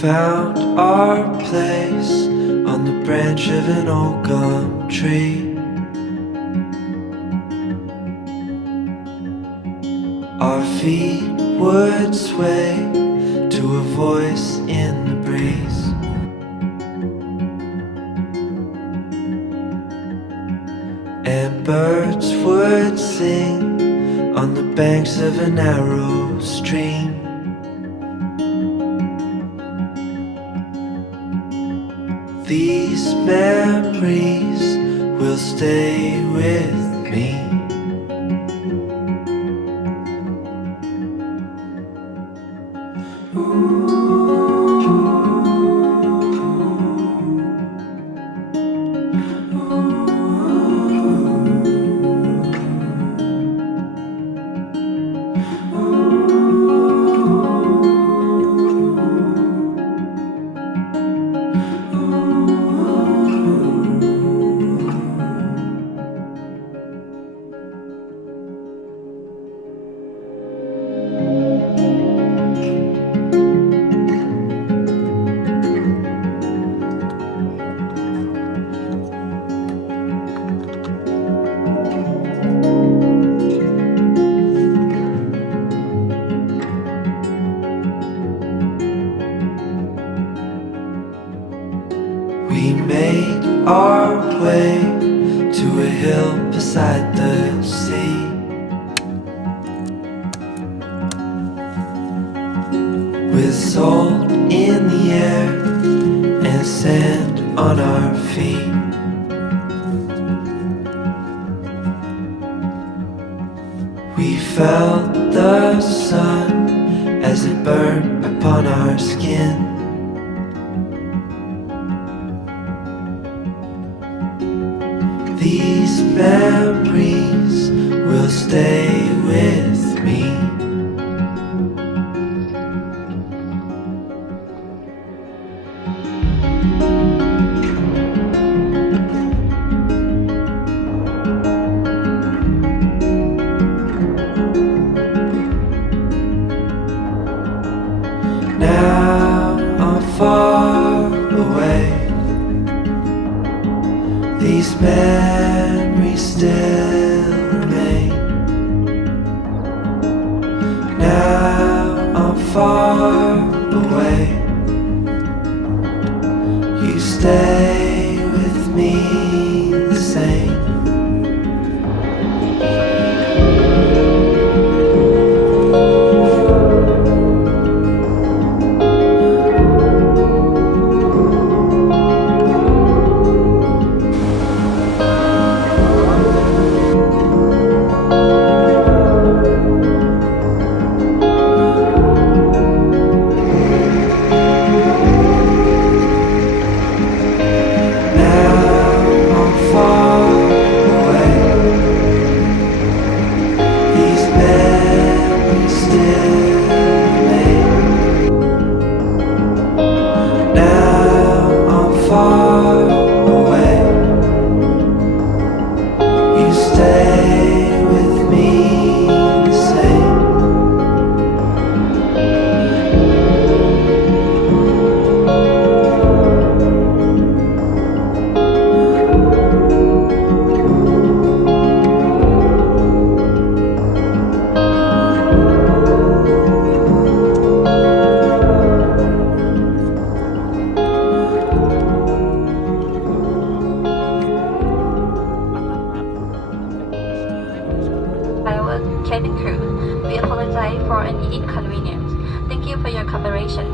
found our place on the branch of an old gum tree. Our feet would sway to a voice in the breeze. And birds would sing on the banks of a narrow stream. These memories will stay with me. We made our way to a hill beside the sea. With salt in the air and sand on our feet. We felt the sun as it burned upon our skin. These memories will stay with me. Now I'm far away. These memories still remain. Now I'm far away. You stay with me the same. Cabin crew, we apologize for any inconvenience. Thank you for your cooperation.